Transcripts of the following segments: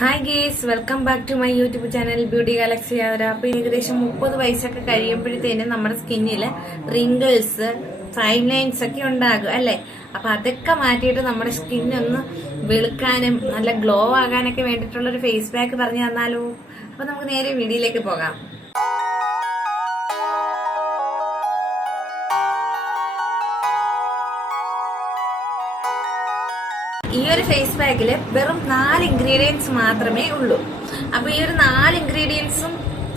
Hi guys welcome back to my YouTube channel Beauty Galaxy ആവര അപ്പൊ ഏകദേശം മുപ്പത് വയസ്സൊക്കെ കഴിയുമ്പോഴത്തേനും നമ്മുടെ സ്കിന്നിൽ റിങ്കിൾസ് ഫൈൻ ലൈൻസ് ഒക്കെ ഉണ്ടാകും അല്ലെ? അപ്പൊ അതൊക്കെ മാറ്റിയിട്ട് നമ്മുടെ സ്കിന്നൊന്ന് വെളുക്കാനും നല്ല ഗ്ലോ ആകാനൊക്കെ വേണ്ടിയിട്ടുള്ള ഒരു ഫേസ് പാക്ക് പറഞ്ഞു തന്നാലോ. അപ്പൊ നമുക്ക് നേരെ വീഡിയോയിലേക്ക് പോകാം. ഈ ഒരു ഫേസ് പാക്കിൽ വെറും നാല് ഇൻഗ്രീഡിയൻസ് മാത്രമേ ഉള്ളൂ. അപ്പൊ ഈ ഒരു നാല് ഇൻഗ്രീഡിയൻസും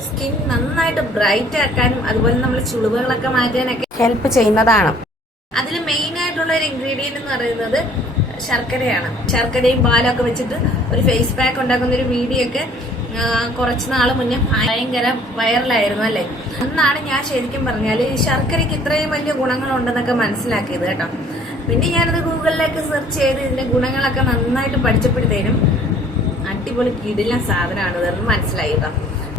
സ്കിൻ നന്നായിട്ട് ബ്രൈറ്റ് ആക്കാനും അതുപോലെ നമ്മൾ ചുളിവുകളൊക്കെ മാറ്റാനൊക്കെ ഹെൽപ്പ് ചെയ്യുന്നതാണ്. അതിൽ മെയിൻ ആയിട്ടുള്ള ഒരു ഇൻഗ്രീഡിയന്റ് എന്ന് പറയുന്നത് ശർക്കരയാണ്. ശർക്കരയും പാലൊക്കെ വെച്ചിട്ട് ഒരു ഫേസ് പാക്ക് ഉണ്ടാക്കുന്ന ഒരു വീഡിയോ ഒക്കെ കുറച്ച് നാൾ മുന്നേ ഭയങ്കര വൈറലായിരുന്നു അല്ലേ? അന്നാണ് ഞാൻ ശരിക്കും പറഞ്ഞാൽ ഈ ശർക്കരയ്ക്ക് ഇത്രയും വലിയ ഗുണങ്ങളുണ്ടെന്നൊക്കെ മനസ്സിലാക്കിയത് കേട്ടോ. പിന്നെ ഞാനത് ഗൂഗിളിലേക്ക് സെർച്ച് ചെയ്ത് ഇതിന്റെ ഗുണങ്ങളൊക്കെ നന്നായിട്ട് പഠിച്ചപ്പോഴത്തേനും അടിപൊളി കിടില സാധനമാണ് ഇതെന്ന് മനസ്സിലായി കേട്ടോ.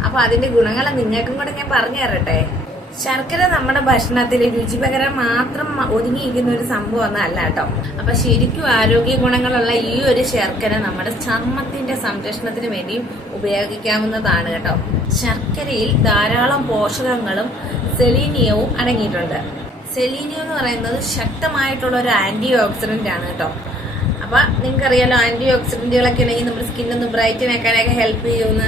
അപ്പൊ അതിന്റെ ഗുണങ്ങളെ നിങ്ങൾക്കും കൂടെ ഞാൻ പറഞ്ഞു തരട്ടെ ശർക്കര നമ്മുടെ ഭക്ഷണത്തിൽ രുചിപകരം മാത്രം ഒതുങ്ങിയിരിക്കുന്ന ഒരു സംഭവം ഒന്നും അല്ല കേട്ടോ. അപ്പൊ ശരിക്കും ആരോഗ്യ ഗുണങ്ങളുള്ള ഈ ഒരു ശർക്കര നമ്മുടെ ചർമ്മത്തിന്റെ സംരക്ഷണത്തിന് വേണ്ടിയും ഉപയോഗിക്കാവുന്നതാണ് കേട്ടോ. ശർക്കരയിൽ ധാരാളം പോഷകങ്ങളും സെലീനിയവും അടങ്ങിയിട്ടുണ്ട്. സെലീനിയം എന്ന് പറയുന്നത് ശക്തമായിട്ടുള്ള ഒരു ആന്റി ഓക്സിഡന്റ് ആണ് കേട്ടോ. അപ്പൊ നിങ്ങൾക്കറിയാലോ ആന്റി ഓക്സിഡന്റുകളൊക്കെ ഉണ്ടെങ്കിൽ നമ്മുടെ സ്കിന്നൊന്ന് ബ്രൈറ്റൻ ആക്കാനൊക്കെ ഹെൽപ്പ് ചെയ്യുന്ന.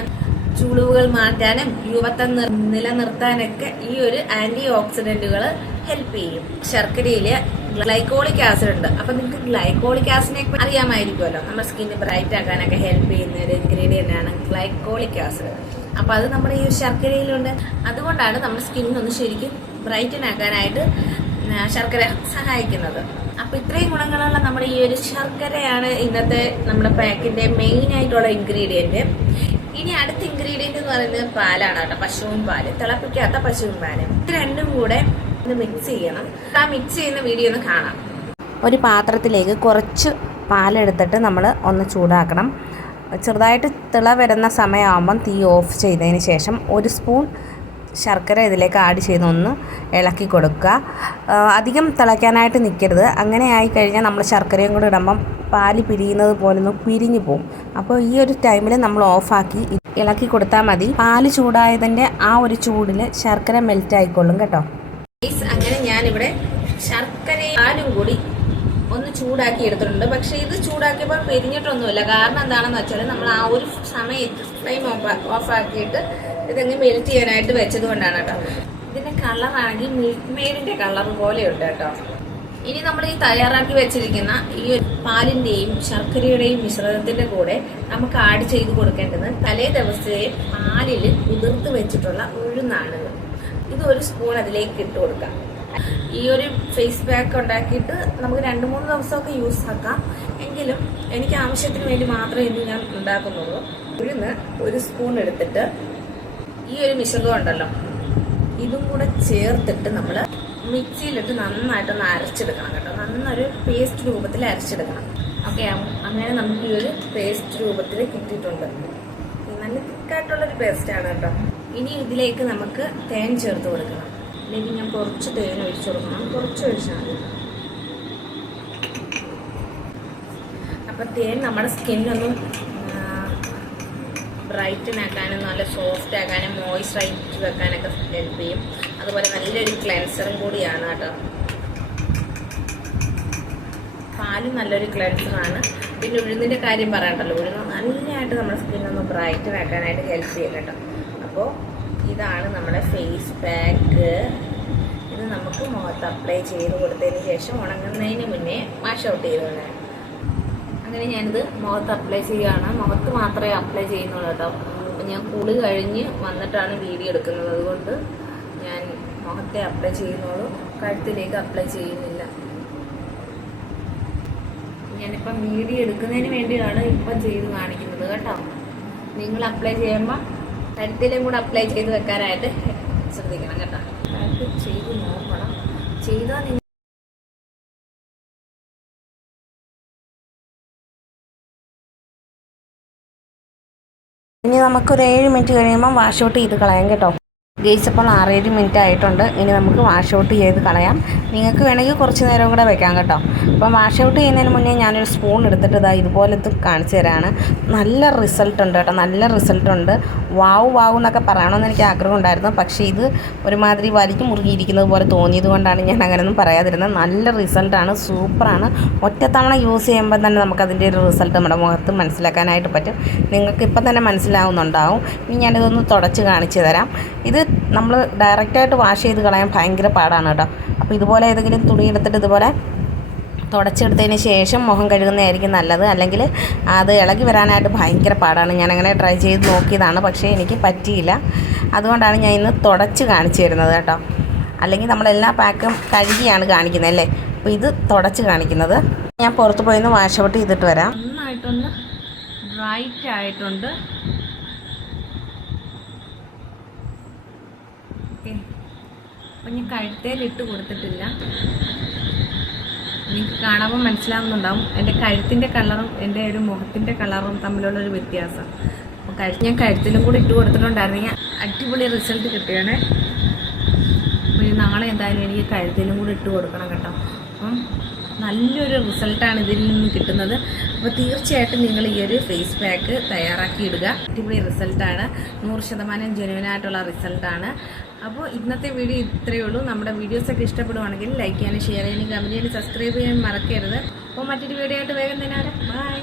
ചുളിവുകൾ മാറ്റാനും യുവത്വം നിർ- നിലനിർത്താനൊക്കെ ഈ ഒരു ആന്റി ഓക്സിഡന്റുകൾ ഹെൽപ്പ് ചെയ്യും. ശർക്കരയിൽ ഗ്ലൈക്കോളിക് ആസിഡ് ഉണ്ട്. അപ്പൊ നിങ്ങൾക്ക് ഗ്ലൈക്കോളിക് ആസിഡിനെ അറിയാമായിരിക്കുമല്ലോ. നമ്മുടെ സ്കിന്ന് ബ്രൈറ്റ് ആക്കാനൊക്കെ ഹെൽപ്പ് ചെയ്യുന്ന ഒരു ഇൻഗ്രീഡിയന്റ് ആണ് ഗ്ലൈക്കോളിക് ആസിഡ്. അപ്പൊ അത് നമ്മുടെ ഈ ശർക്കരയിലുണ്ട്. അതുകൊണ്ടാണ് നമ്മുടെ സ്കിന്നൊന്ന് ശരിക്കും ബ്രൈറ്റൻ ആക്കാനായിട്ട് ശർക്കര സഹായിക്കുന്നത്. അപ്പൊ ഇത്രയും ഗുണങ്ങളുള്ള നമ്മുടെ ഈ ഒരു ശർക്കരയാണ് ഇന്നത്തെ നമ്മുടെ പാക്കിന്റെ മെയിൻ ആയിട്ടുള്ള ഇൻഗ്രീഡിയന്റ് ഇനി അടുത്ത എന്ന് പറയുന്നത് പാലാണ് കേട്ടോ പശുവും പാൽ. തിളപ്പിക്കാത്ത പശുവും പാൽ. ഇത് രണ്ടും കൂടെ ഒന്ന് മിക്സ് ചെയ്യണം. ആ മിക്സ് ചെയ്യുന്ന വീഡിയോ ഒന്ന് കാണാം. ഒരു പാത്രത്തിലേക്ക് കുറച്ച് പാലെടുത്തിട്ട് നമ്മൾ ഒന്ന് ചൂടാക്കണം. ചെറുതായിട്ട് തിള വരുന്ന സമയമാകുമ്പം തീ ഓഫ് ചെയ്തതിന് ശേഷം ഒരു സ്പൂൺ ശർക്കര ഇതിലേക്ക് ആഡ് ചെയ്ത് ഒന്ന് ഇളക്കി കൊടുക്കുക. അധികം തിളയ്ക്കാനായിട്ട് നിൽക്കരുത് അങ്ങനെ ആയി കഴിഞ്ഞാൽ നമ്മൾ ശർക്കരയും കൂടെ ഇടുമ്പം പാൽ പിരിയുന്നത് പോലെ ഒന്ന് പിരിഞ്ഞു പോകും അപ്പോൾ ഈ ഒരു ടൈമിൽ നമ്മൾ ഓഫാക്കി ഇളക്കി കൊടുത്താൽ മതി. പാൽ ചൂടായതിന്റെ ആ ഒരു ചൂടിൽ ശർക്കര മെൽറ്റ് ആയിക്കൊള്ളും കേട്ടോ. അങ്ങനെ ഞാനിവിടെ ശർക്കരയും പാലും കൂടി ഒന്ന് ചൂടാക്കി എടുത്തിട്ടുണ്ട്. പക്ഷെ ഇത് ചൂടാക്കിയപ്പോൾ പെരിഞ്ഞിട്ടൊന്നുമില്ല കാരണം എന്താണെന്ന് വെച്ചാൽ നമ്മൾ ആ ഒരു സമയത്ത് ഫ്ലെയിം ഓഫ് ആക്കിയിട്ട് ഇതങ്ങ് മെൽറ്റ് ചെയ്യാനായിട്ട് വെച്ചത് കൊണ്ടാണ് കേട്ടോ. ഇതിന്റെ കളറാണെങ്കിൽ മിൽക്ക് മെയ്ഡിന്റെ കളർ പോലെയുണ്ട് കേട്ടോ. ഇനി നമ്മൾ ഈ തയ്യാറാക്കി വെച്ചിരിക്കുന്ന ഈ പാലിന്റെയും ശർക്കരയുടെയും മിശ്രിതത്തിന്റെ കൂടെ നമുക്ക് ആഡ് ചെയ്ത് കൊടുക്കേണ്ടത് തലേ ദിവസത്തെ പാലിൽ കുതിർത്ത് വെച്ചിട്ടുള്ള ഉഴുന്നാണ്. ഇത് ഒരു സ്പൂൺ അതിലേക്ക് ഇട്ട് കൊടുക്കാം. ഈ ഒരു ഫേസ് പാക്ക് ഉണ്ടാക്കിയിട്ട് നമുക്ക് രണ്ട് മൂന്ന് ദിവസമൊക്കെ യൂസ് ആക്കാം. എങ്കിലും എനിക്ക് ആവശ്യത്തിന് വേണ്ടി മാത്രമേ ഇത് ഞാൻ ഉണ്ടാക്കുന്നുള്ളൂ. ഉഴുന്ന് ഒരു സ്പൂൺ എടുത്തിട്ട് ഈ ഒരു മിശ്രിതം ഉണ്ടല്ലോ. ഇതും കൂടെ ചേർത്തിട്ട് നമ്മൾ മിക്സിയിലിട്ട് നന്നായിട്ടൊന്ന് അരച്ചെടുക്കണം കേട്ടോ. നന്നൊരു പേസ്റ്റ് രൂപത്തിൽ അരച്ചെടുക്കണം. ഓക്കെ അങ്ങനെ നമുക്ക് ഈ ഒരു പേസ്റ്റ് രൂപത്തിൽ കിട്ടിയിട്ടുണ്ട്. നല്ല തിക്കായിട്ടുള്ളൊരു പേസ്റ്റാണ് കേട്ടോ. ഇനി ഇതിലേക്ക് നമുക്ക് തേൻ ചേർത്ത് കൊടുക്കണം. ഇതിലേക്ക് ഞാൻ കുറച്ച് തേൻ ഒഴിച്ചു കൊടുക്കണം. കുറച്ച് ഒഴിച്ചാൽ മതി. അപ്പം തേൻ നമ്മുടെ സ്കിന്നൊന്നും ബ്രൈറ്റൻ ആക്കാനും നല്ല സോഫ്റ്റ് ആക്കാനും മോയ്സ്ചറൈറ്റ് വെക്കാനൊക്കെ ഹെൽപ്പ് ചെയ്യും. അതുപോലെ നല്ലൊരു ക്ലെൻസറും കൂടിയാണ് കേട്ടോ. പാലും നല്ലൊരു ക്ലെൻസറാണ് പിന്നെ ഉഴുന്നിന്റെ കാര്യം പറയണ്ടല്ലോ. ഉഴുന്ന് നല്ലതായിട്ട് നമ്മുടെ സ്കിന്നൊന്ന് ബ്രൈറ്റൻ വെക്കാനായിട്ട് ഹെൽപ്പ് ചെയ്യും കേട്ടോ. അപ്പോൾ ഇതാണ് നമ്മുടെ ഫേസ് പാക്ക് ഇത് നമുക്ക് മുഖത്ത് അപ്ലൈ ചെയ്ത് കൊടുത്തതിന് ശേഷം ഉണങ്ങുന്നതിന് മുന്നേ വാഷ് ഔട്ട് ചെയ്ത് കളയാം അങ്ങനെ ഞാനിത് മുഖത്ത് അപ്ലൈ ചെയ്യുകയാണ്. മുഖത്ത് മാത്രമേ അപ്ലൈ ചെയ്യുന്നുള്ളൂ കേട്ടോ. ഞാൻ കുളി കഴിഞ്ഞ് വന്നിട്ടാണ് വീഡിയോ എടുക്കുന്നത്. അതുകൊണ്ട് ഞാൻ മുഖത്തെ അപ്ലൈ ചെയ്യുന്നുള്ളൂ. കഴുത്തിലേക്ക് അപ്ലൈ ചെയ്യുന്നില്ല. ഞാനിപ്പം വീഡിയോ എടുക്കുന്നതിന് വേണ്ടിയാണ് ഇപ്പം ചെയ്ത് കാണിക്കുന്നത് കേട്ടോ. നിങ്ങൾ അപ്ലൈ ചെയ്യുമ്പോൾ കഴുത്തിലും കൂടെ അപ്ലൈ ചെയ്ത് വെക്കാനായിട്ട് ശ്രദ്ധിക്കണം കേട്ടോ. ചെയ്ത് നോക്കണം. ചെയ്താൽ നിങ്ങൾ ഇനി നമുക്കൊരു ഏഴ് മിനിറ്റ് കഴിയുമ്പോൾ വാഷ് ഔട്ട് ചെയ്ത് കളയാം കേട്ടോ. ഗെയ്സ് അപ്പോൾ ആറേഴ് മിനിറ്റ് ആയിട്ടുണ്ട്. ഇനി നമുക്ക് വാഷ് ഔട്ട് ചെയ്ത് കളയാം. നിങ്ങൾക്ക് വേണമെങ്കിൽ കുറച്ച് നേരം കൂടെ വെക്കാം കേട്ടോ. അപ്പം വാഷ് ഔട്ട് ചെയ്യുന്നതിന് മുന്നേ ഞാനൊരു സ്പൂൺ എടുത്തിട്ട് ഇതാ ഇതുപോലത്തെ കാണിച്ചു തരാണ്. നല്ല റിസൾട്ട് ഉണ്ട് കേട്ടോ. നല്ല റിസൾട്ട് ഉണ്ട്. വാവ് വാവ് എന്നൊക്കെ പറയണമെന്ന് എനിക്ക് ആഗ്രഹം ഉണ്ടായിരുന്നു. പക്ഷേ ഇത് ഒരുമാതിരി വലിഞ്ഞു മുറുകിയിരിക്കുന്നത് പോലെ തോന്നിയത് കൊണ്ടാണ് ഞാൻ അങ്ങനെയൊന്നും പറയാതിരുന്നത്. നല്ല റിസൾട്ടാണ് സൂപ്പറാണ് ഒറ്റത്തവണ യൂസ് ചെയ്യുമ്പോൾ തന്നെ നമുക്കതിന്റെ ഒരു റിസൾട്ട് നമ്മുടെ മുഖത്ത് മനസ്സിലാക്കാനായിട്ട് പറ്റും. നിങ്ങൾക്ക് ഇപ്പം തന്നെ മനസ്സിലാവുന്നുണ്ടാവും. ഇനി ഞാനിതൊന്ന് തുടച്ച് കാണിച്ചു തരാം. ഇത് നമ്മൾ ഡയറക്റ്റായിട്ട് വാഷ് ചെയ്ത് കളയാൻ ഭയങ്കര പാടാണ് കേട്ടോ. അപ്പോൾ ഇതുപോലെ ഏതെങ്കിലും തുണി എടുത്തിട്ട് ഇതുപോലെ തുടച്ചെടുത്തതിന് ശേഷം മുഖം കഴുകുന്നതായിരിക്കും നല്ലത്. അല്ലെങ്കിൽ അത് ഇളകി വരാനായിട്ട് ഭയങ്കര പാടാണ്. ഞാനങ്ങനെ ട്രൈ ചെയ്ത് നോക്കിയതാണ് പക്ഷേ എനിക്ക് പറ്റിയില്ല. അതുകൊണ്ടാണ് ഞാൻ ഇന്ന് തുടച്ച് കാണിച്ചു തരുന്നത് കേട്ടോ. അല്ലെങ്കിൽ നമ്മളെല്ലാ പാക്കും കഴുകിയാണ് കാണിക്കുന്നത് അല്ലേ? അപ്പോൾ ഇത് തുടച്ച് കാണിക്കുന്നത്. ഞാൻ പുറത്ത് പോയി ഒന്ന് വാഷ് ഔട്ട് ചെയ്തിട്ട് വരാം. നന്നായിട്ടൊന്ന് ബ്രൈറ്റ് ആയിട്ടുണ്ട് ഓക്കെ അപ്പം ഞാൻ കഴുത്തേൽ ഇട്ട് കൊടുത്തിട്ടില്ല. നിങ്ങൾക്ക് കാണുമ്പോൾ മനസ്സിലാവുന്നുണ്ടാവും. എന്റെ കഴുത്തിന്റെ കളറും എന്റെ ഒരു മുഖത്തിന്റെ കളറും തമ്മിലുള്ളൊരു വ്യത്യാസം. അപ്പോൾ കഴുത്ത് ഞാൻ കഴുത്തിലും കൂടി ഇട്ട് കൊടുത്തിട്ടുണ്ടായിരുന്നെങ്കിൽ അടിപൊളി റിസൾട്ട് കിട്ടുകയാണ്. അപ്പോൾ നാളെ എന്തായാലും എനിക്ക് കഴുത്തിലും കൂടി ഇട്ട് കൊടുക്കണം കേട്ടോ. അപ്പം നല്ലൊരു റിസൾട്ടാണ് ഇതിൽ നിന്ന് കിട്ടുന്നത്. അപ്പോൾ തീർച്ചയായിട്ടും നിങ്ങൾ ഈ ഒരു ഫേസ് പാക്ക് തയ്യാറാക്കി ഇടുക. അടിപൊളി റിസൾട്ടാണ് നൂറ് ശതമാനം ജെനുവനായിട്ടുള്ള റിസൾട്ടാണ് അപ്പോൾ ഇന്നത്തെ വീഡിയോ ഇത്രയേ ഉള്ളൂ. നമ്മുടെ വീഡിയോസൊക്കെ ഇഷ്ടപ്പെടുവാണെങ്കിൽ ലൈക്ക് ചെയ്യാനും ഷെയർ ചെയ്യാനും കമന്റ് ചെയ്യാനും സബ്സ്ക്രൈബ് ചെയ്യാനും മറക്കരുത്. അപ്പോൾ മറ്റൊരു വീഡിയോ ആയിട്ട് വേഗം തന്നെ ബൈ